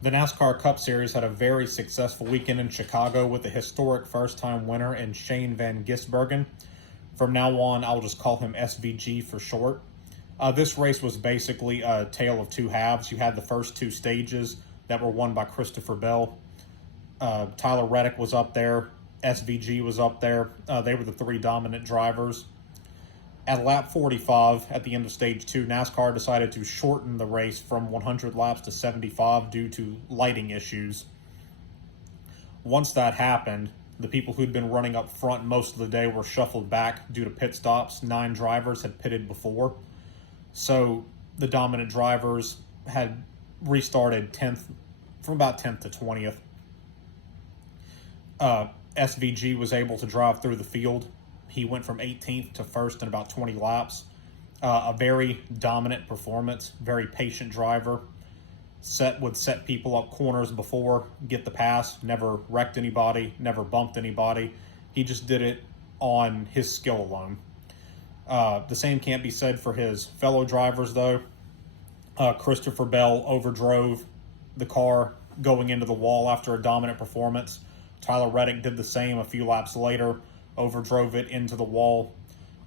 The NASCAR Cup Series had a very successful weekend in Chicago with a historic first-time winner in Shane Van Gisbergen. From now on, I'll just call him SVG for short. This race was basically a tale of two halves. You had the first two stages that were won by Christopher Bell. Tyler Reddick was up there. SVG was up there. They were the three dominant drivers. At lap 45, at the end of stage 2, NASCAR decided to shorten the race from 100 laps to 75 due to lighting issues. Once that happened, the people who'd been running up front most of the day were shuffled back due to pit stops. 9 drivers had pitted before. So the dominant drivers had restarted 10th, from about 10th to 20th. SVG was able to drive through the field. He went from 18th to 1st in about 20 laps. A very dominant performance, very patient driver. Would set people up corners before, get the pass, never wrecked anybody, never bumped anybody. He just did it on his skill alone. The same can't be said for his fellow drivers, though. Christopher Bell overdrove the car going into the wall after a dominant performance. Tyler Reddick did the same a few laps later, overdrove it into the wall.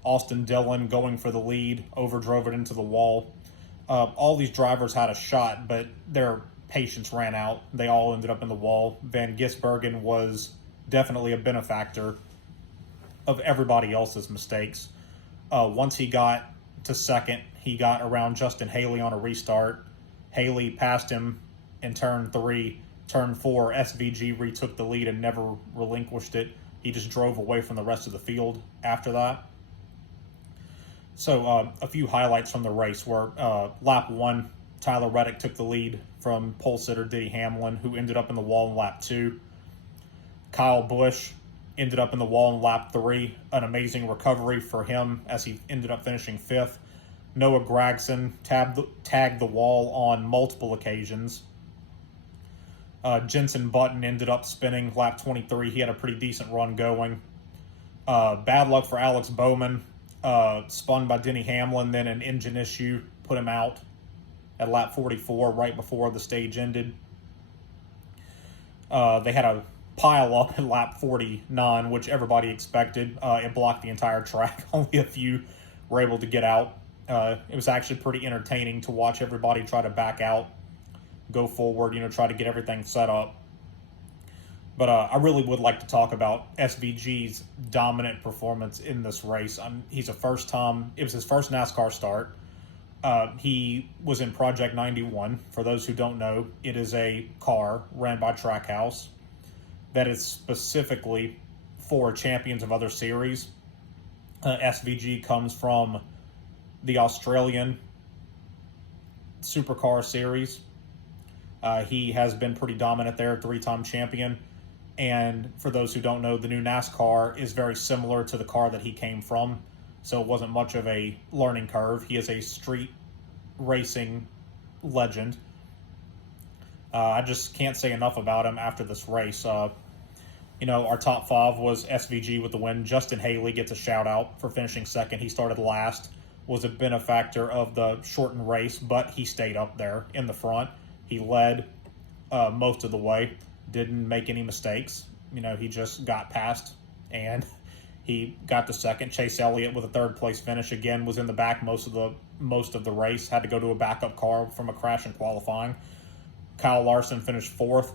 Austin Dillon, going for the lead, overdrove it into the wall. All these drivers had a shot, but their patience ran out. They all ended up in the wall. Van Gisbergen was definitely a benefactor of everybody else's mistakes. Once he got to second, he got around Justin Haley on a restart. Haley passed him in turn 3. Turn 4, SVG retook the lead and never relinquished it. He just drove away from the rest of the field after that. So a few highlights from the race were lap 1, Tyler Reddick took the lead from pole sitter Denny Hamlin, who ended up in the wall in lap 2. Kyle Busch ended up in the wall in lap 3. An amazing recovery for him as he ended up finishing 5th. Noah Gragson tagged the wall on multiple occasions. Jensen Button ended up spinning lap 23. He had a pretty decent run going. Bad luck for Alex Bowman. Spun by Denny Hamlin, then an engine issue put him out at lap 44 right before the stage ended. They had a pile up at lap 49, which everybody expected. It blocked the entire track. Only a few were able to get out. It was actually pretty entertaining to watch everybody try to back out, go forward, try to get everything set up. But I really would like to talk about SVG's dominant performance in this race. It was his first NASCAR start. He was in Project 91. For those who don't know, it is a car ran by Trackhouse that is specifically for champions of other series. SVG comes from the Australian Supercar Series. He has been pretty dominant there, 3-time champion. And for those who don't know, the new NASCAR is very similar to the car that he came from, so it wasn't much of a learning curve. He is a street racing legend. I just can't say enough about him after this race. Our top 5 was SVG with the win. Justin Haley gets a shout-out for finishing second. He started last, was a benefactor of the shortened race, but he stayed up there in the front. He led most of the way, didn't make any mistakes. He just got past, and he got to second. Chase Elliott with a third-place finish again was in the back most of the race. Had to go to a backup car from a crash in qualifying. Kyle Larson finished 4th.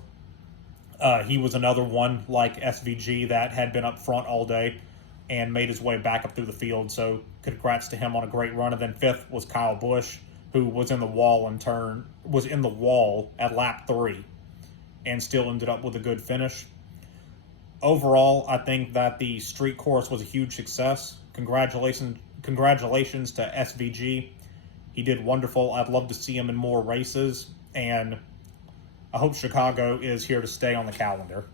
He was another one like SVG that had been up front all day and made his way back up through the field. So congrats to him on a great run. And then 5th was Kyle Busch, who was in the wall at lap 3 and still ended up with a good finish. Overall, I think that the street course was a huge success. Congratulations to SVG. He did wonderful. I'd love to see him in more races, and I hope Chicago is here to stay on the calendar.